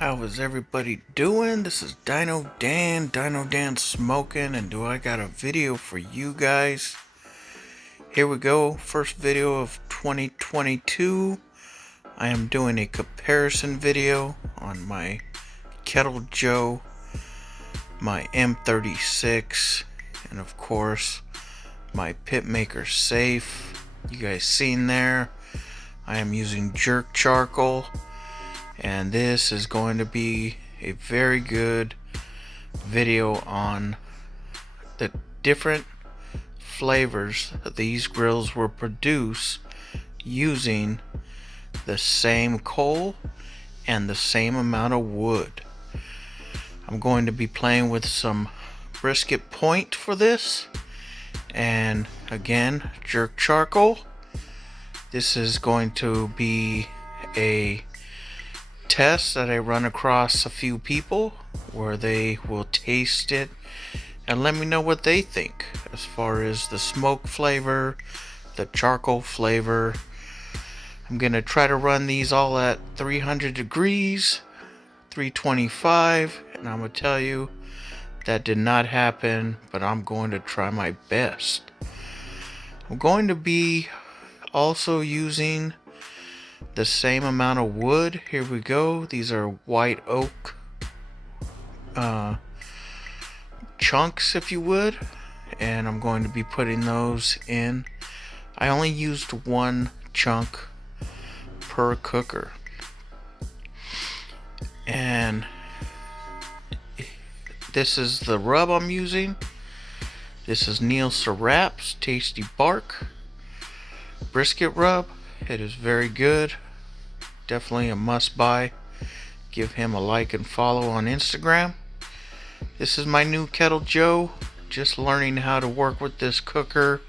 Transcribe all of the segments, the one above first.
How is everybody doing? This is Dino Dan Smoking, and do I got a video for you guys? Here we go, first video of 2022. I am doing a comparison video on my Kettle Joe, my M36, and of course my Pitmaker Safe. You guys seen there? I am using jerk charcoal, and this is going to be a very good video on the different flavors that these grills will produce using the same coal and the same amount of wood. I'm going to be playing with some brisket point for this, and again, jerk charcoal. This is going to be a test that I run across a few people where they will taste it and let me know what they think as far as the smoke flavor, the charcoal flavor. I'm gonna try to run these all at 300 degrees, 325, and I'm gonna tell you that did not happen, but I'm going to try my best. I'm going to be also using the same amount of wood. Here we go. These are white oak chunks, if you would, and I'm going to be putting those in. I only used one chunk per cooker, and this is the rub I'm using. This is Neil Serap's Tasty Bark brisket rub. It is very good, definitely a must buy. Give him a like and follow on Instagram. This is my new Kettle Joe, just learning how to work with this cooker,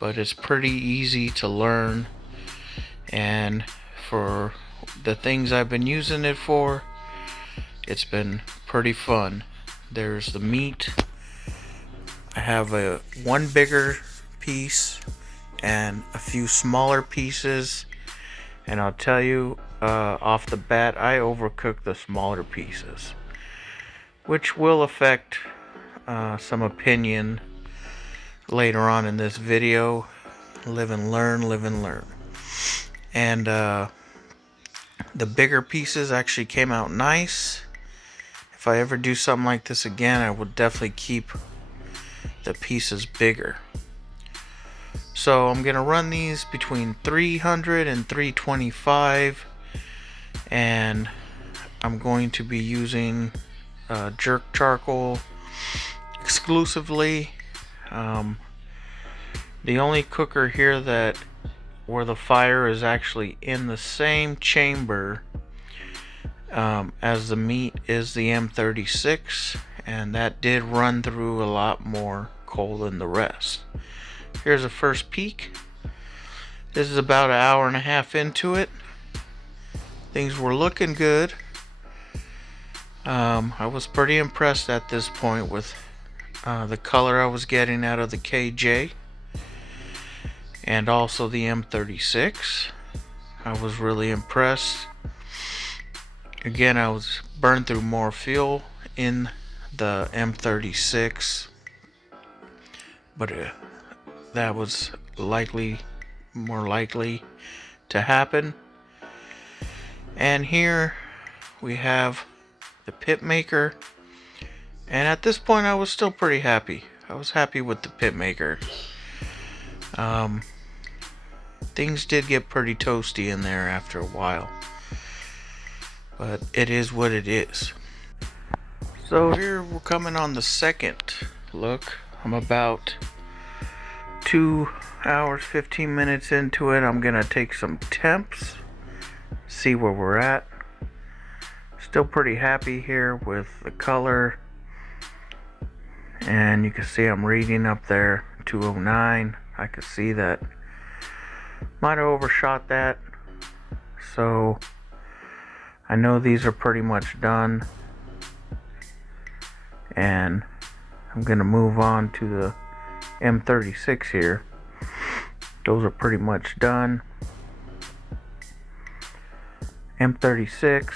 but it's pretty easy to learn, and for the things I've been using it for, it's been pretty fun. There's the meat. I have one bigger piece and a few smaller pieces, and I'll tell you off the bat, I overcook the smaller pieces, which will affect some opinion later on in this video. Live and learn, live and learn. And the bigger pieces actually came out nice. If I ever do something like this again, I will definitely keep the pieces bigger. So I'm gonna run these between 300 and 325, and I'm going to be using jerk charcoal exclusively. The only cooker here that where the fire is actually in the same chamber as the meat is the M36, and that did run through a lot more coal than the rest. Here's a first peek. This is about an hour and a half into it. Things were looking good. I was pretty impressed at this point with the color I was getting out of the KJ and also the M36. I was really impressed. Again, I was burned through more fuel in the M36, but that was more likely to happen. And here we have the Pitmaker, and at this point I was still pretty happy. I was happy with the Pitmaker. Things did get pretty toasty in there after a while, but it is what it is. So here we're coming on the second look. I'm about 2 hours 15 minutes into it. I'm gonna take some temps, see where we're at. Still pretty happy here with the color, and you can see I'm reading up there 209. I could see that might have overshot that, so I know these are pretty much done, and I'm gonna move on to the M36 here. Those are pretty much done. M36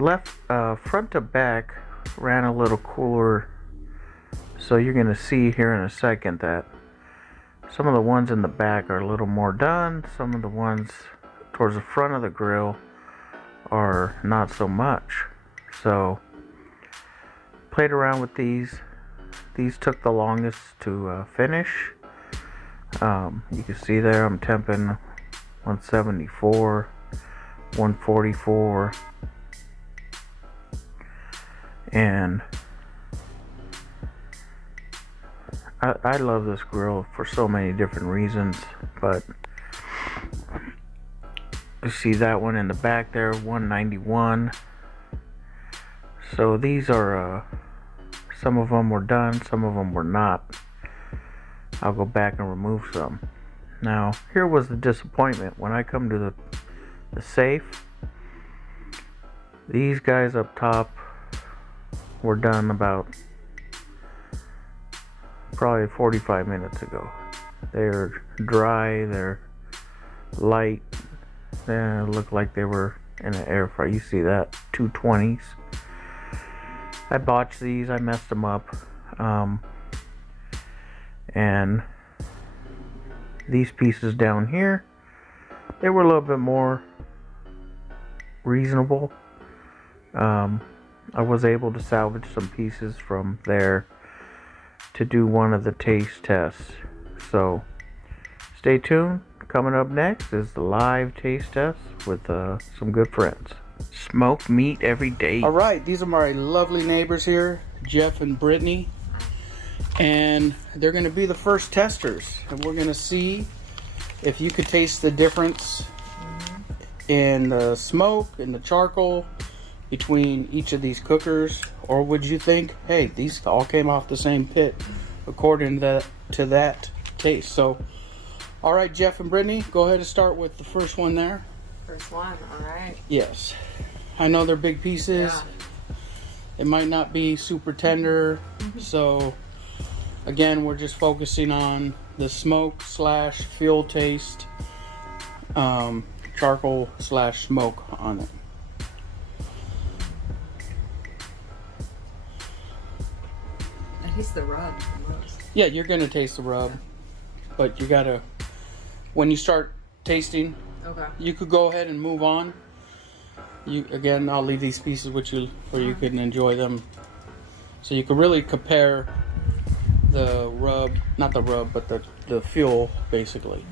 front to back ran a little cooler. So you're gonna see here in a second that some of the ones in the back are a little more done. Some of the ones towards the front of the grill are not so much. So played around with these. These took the longest to finish. You can see there I'm temping 174, 144, and I love this grill for so many different reasons, but you see that one in the back there, 191. So these are some of them were done, some of them were not. I'll go back and remove some. Now here was the disappointment when I come to the safe. These guys up top were done about probably 45 minutes ago. They're dry, they're light, they look like they were in an air fryer. You see that, 220s. I botched these, I messed them up, and these pieces down here, they were a little bit more reasonable. I was able to salvage some pieces from there to do one of the taste tests. So stay tuned. Coming up next is the live taste test with some good friends. Smoked meat every day. All right, these are my lovely neighbors here, Jeff and Brittany, and they're going to be the first testers, and we're going to see if you could taste the difference in the smoke and the charcoal between each of these cookers, or would you think, hey, these all came off the same pit according to that taste? So, all right, Jeff and Brittany, go ahead and start with the first one there. First one, all right. Yes. I know they're big pieces. Yeah. It might not be super tender. So, again, we're just focusing on the smoke / fuel taste, charcoal / smoke on it. I taste the rub the most. Yeah, you're going to taste the rub. But you got to, when you start tasting, Okay. you could go ahead and move on. Again, I'll leave these pieces with you where you can enjoy them. So you can really compare the rub, not the rub, but the fuel, basically.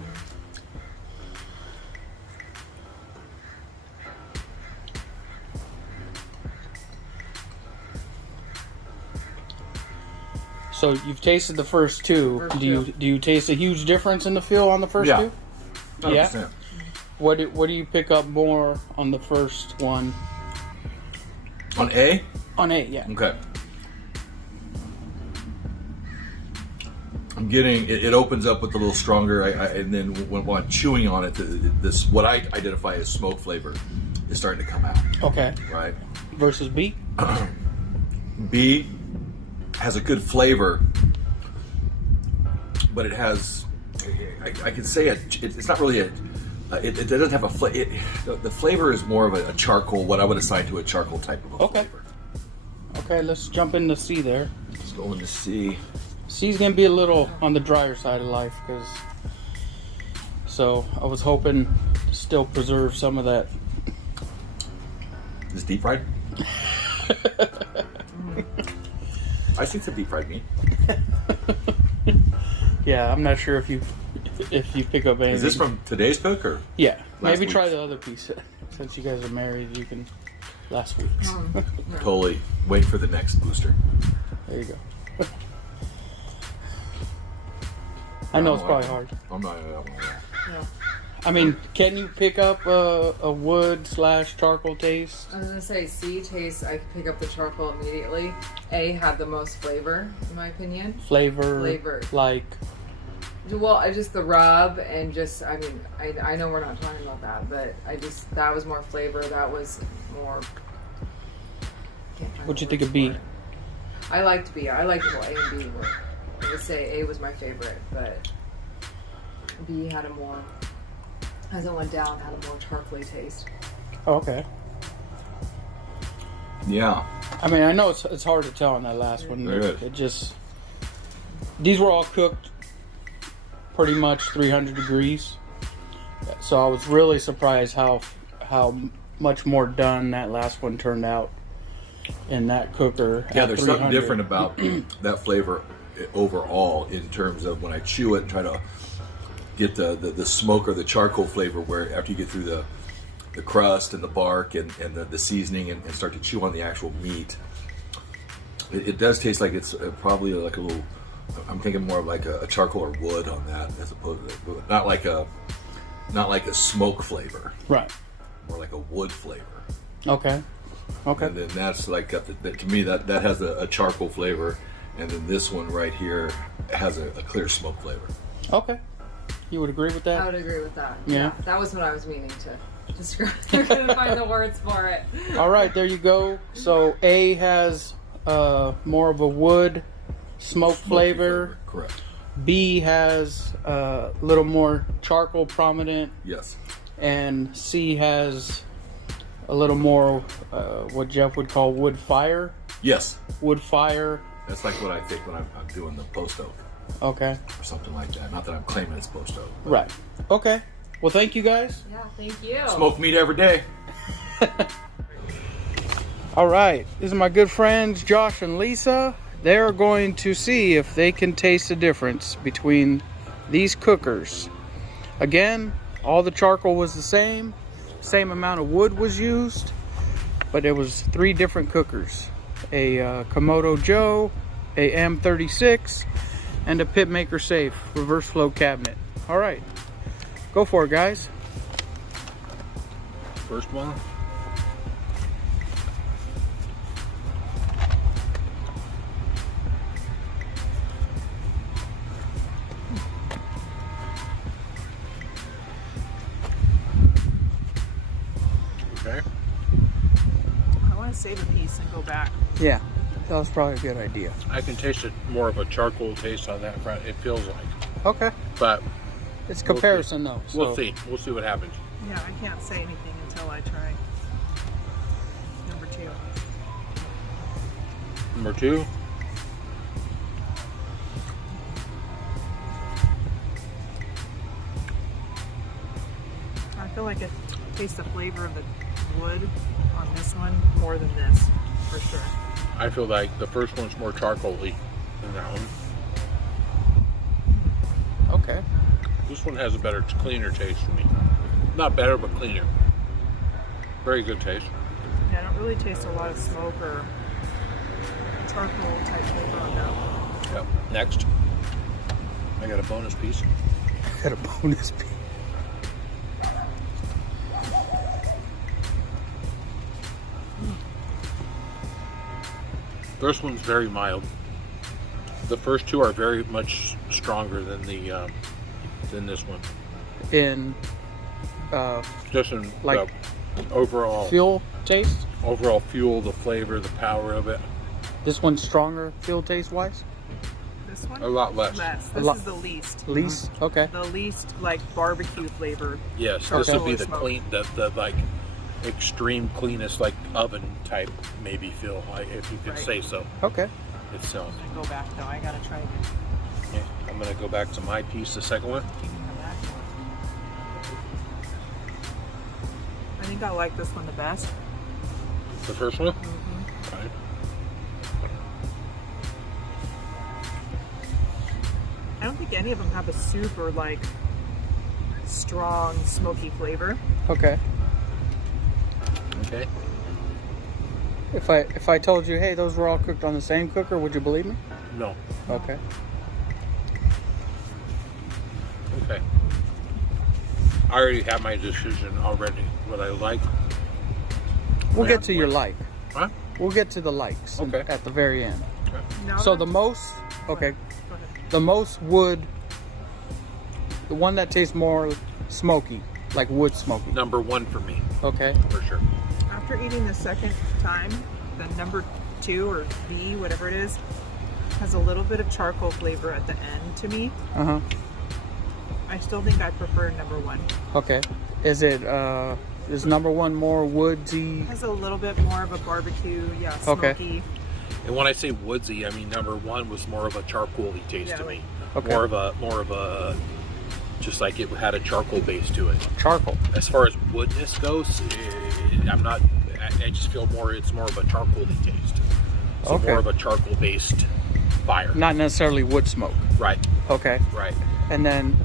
So you've tasted the first two. Do you taste a huge difference in the feel on the first two? 100%. Yeah. What do you pick up more on the first one? On A? On A, yeah. Okay. I'm getting it opens up with a little stronger, and then when I'm chewing on it, this what I identify as smoke flavor is starting to come out. Okay. Right. Versus B? B has a good flavor, but it has, I can say it's not really a. It doesn't have a flavor. The flavor is more of a charcoal, what I would assign to a charcoal type of a flavor. Okay, let's jump into C there. Let's go into C. C's gonna be a little on the drier side of life, so I was hoping to still preserve some of that. Is it deep fried? I seen some deep fried meat. Yeah, I'm not sure if you pick up anything. Is this from today's cook or? Yeah, maybe week's? try the other piece. Since you guys are married, you can last week's. Totally. Wait for the next booster. There you go. I know it's probably hard. I'm not that one. Yeah. I mean, can you pick up a wood / charcoal taste? I was gonna say C taste. I could pick up the charcoal immediately. A had the most flavor, in my opinion. Flavor. Like. Well, just the rub and just. I mean, I know we're not talking about that, but that was more flavor. That was more. What'd you think of B? I liked B. I liked A and B were. I would say A was my favorite, but B had a more. As it went down, had a more charcoaly taste. Oh, okay. Yeah. I mean, I know it's hard to tell on that last one. It just, these were all cooked pretty much 300 degrees. So I was really surprised how much more done that last one turned out in that cooker. Yeah, there's something different about that flavor overall in terms of when I chew it and try to get the smoke or the charcoal flavor, where after you get through the crust and the bark and the seasoning and start to chew on the actual meat, it does taste like it's probably like a little, I'm thinking more of like a charcoal or wood on that, as opposed to, not like a smoke flavor. Right. More like a wood flavor. Okay. Okay. And then that's like, to me, that has a charcoal flavor. And then this one right here has a clear smoke flavor. Okay. You would agree with that? I would agree with that. Yeah. That was what I was meaning to describe. I couldn't find the words for it. All right, there you go. So A has more of a wood smoke flavor. Correct. B has a little more charcoal prominent. Yes. And C has a little more what Jeff would call wood fire. Yes. Wood fire. That's like what I think when I'm doing the post oak. Okay. Or something like that. Not that I'm claiming it's post oak. Right. Okay. Well, thank you guys. Yeah, thank you. Smoke meat every day. All right. These are my good friends, Josh and Lisa. They're going to see if they can taste the difference between these cookers. Again, all the charcoal was the same amount of wood was used, but it was 3 different cookers. A Kettle Joe, a M36, and a Pitmaker Safe reverse flow cabinet. All right, go for it, guys. First one. Okay. I want to save a piece and go back. Yeah, that was probably a good idea. I can taste it more of a charcoal taste on that front. It feels like. Okay. But it's comparison though. So. We'll see. We'll see what happens. Yeah, I can't say anything until I try number 2. Number 2. I feel like I taste the flavor of the wood on this one more than this, for sure. I feel like the first one's more charcoal-y than that one. Okay. This one has a better, cleaner taste to me. Not better, but cleaner. Very good taste. Yeah, I don't really taste a lot of smoke or charcoal type flavor on that one. Yep. Next. I got a bonus piece. I got a bonus piece. This one's very mild. The first 2 are very much stronger than the than this one. In Just in like the overall fuel taste? Overall fuel, the flavor, the power of it. This one's stronger fuel taste wise? This one? A lot less. This is the least. Least? Okay. The least, like, barbecue flavor. Yes, this would be the smoke. clean, the like extreme cleanest, like oven type maybe feel, like, if you could Right. say so. Okay. Itself. I'm gonna go back though. I gotta try again. Yeah, I'm gonna go back to my piece, the second one. You can come back. I think I like this one the best. The first one. Mm-hmm. Right. I don't think any of them have a super like strong smoky flavor. Okay. Okay. If I told you, hey, those were all cooked on the same cooker, would you believe me? No. Okay. Okay. I already have my decision already. What I like. We'll get to your like. Huh? We'll get to the likes Okay. at the very end. Okay. Now So that- the most, okay, Go ahead. the most wood, the one that tastes more smoky, like wood smoky. Number 1 for me, Okay. for sure. After eating the second time, the number 2 or B, whatever it is, has a little bit of charcoal flavor at the end to me. Uh huh. I still think I prefer number 1. Okay. Is it Is number one more woodsy? Has a little bit more of a barbecue, yeah, Okay. smoky. And when I say woodsy, I mean number one was more of a charcoaly taste to me. Okay. More of a, just like it had a charcoal base to it. Charcoal. As far as woodness goes, I'm not. I just feel more. It's more of a charcoaly taste. So Okay. more of a charcoal based fire. Not necessarily wood smoke. Right. Okay. Right. And then,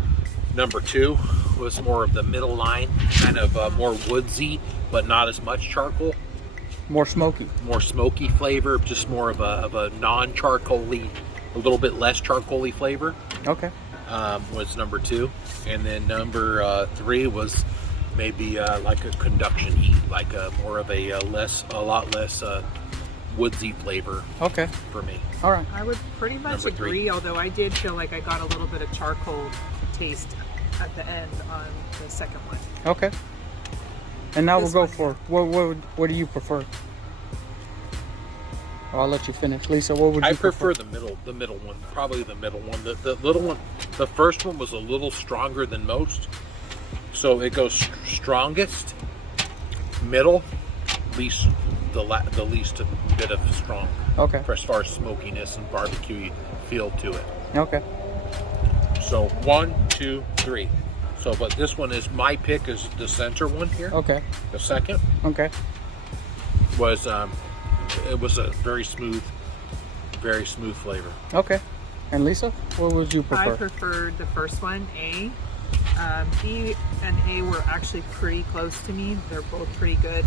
Number two was more of the middle line, kind of more woodsy, but not as much charcoal. more smoky. More smoky flavor, just more of a non-charcoaly, a little bit less charcoaly flavor. Okay. Was number two, and then number three was maybe like a conduction heat, like more of a lot less woodsy flavor Okay. for me. All right. I would pretty much Number three. agree, although I did feel like I got a little bit of charcoal taste at the end on the second one. Okay. And now This we'll one, go for what do you prefer? I'll let you finish, Lisa. What would you I prefer the middle one, probably the middle one. The little one, the first one was a little stronger than most, so it goes strongest, middle, least the least bit of strong. Okay. For as far as smokiness and barbecue feel to it. Okay. So 1, 2, 3. So, but this one is my pick is the center one here. Okay. The second Okay. was it was a very smooth flavor. Okay. And Lisa, what would you I prefer? preferred the first one, A. B and A were actually pretty close to me. They're both pretty good.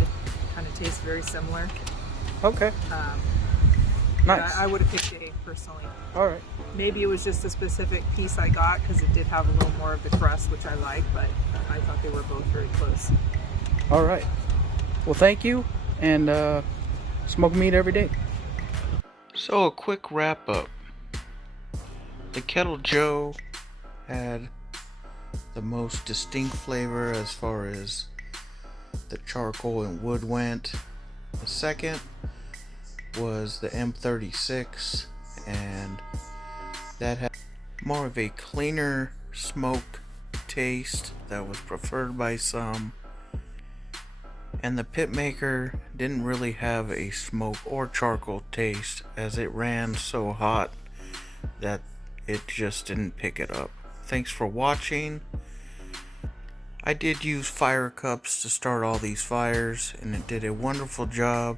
Kind of taste very similar. Okay. Nice. I would have picked A personally. All right. Maybe it was just a specific piece I got because it did have a little more of the crust, which I like, but I thought they were both very close. All right. Well, thank you, and smoke meat every day. So a quick wrap up. The Kettle Joe had the most distinct flavor as far as the charcoal and wood went. The second was the M36, and that had more of a cleaner smoke taste that was preferred by some. And the Pitmaker didn't really have a smoke or charcoal taste, as it ran so hot that it just didn't pick it up. Thanks for watching. I did use fire cups to start all these fires, and it did a wonderful job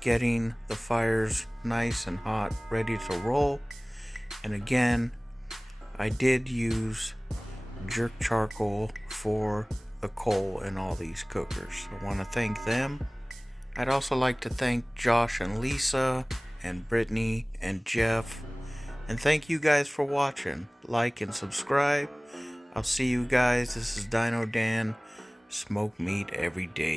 getting the fires nice and hot, ready to roll. And again, I did use jerk charcoal for the coal in all these cookers. I want to thank them. I'd also like to thank Josh and Lisa and Brittany and Jeff, and thank you guys for watching. Like and subscribe. I'll see you guys. This is Dino Dan. Smoke meat every day.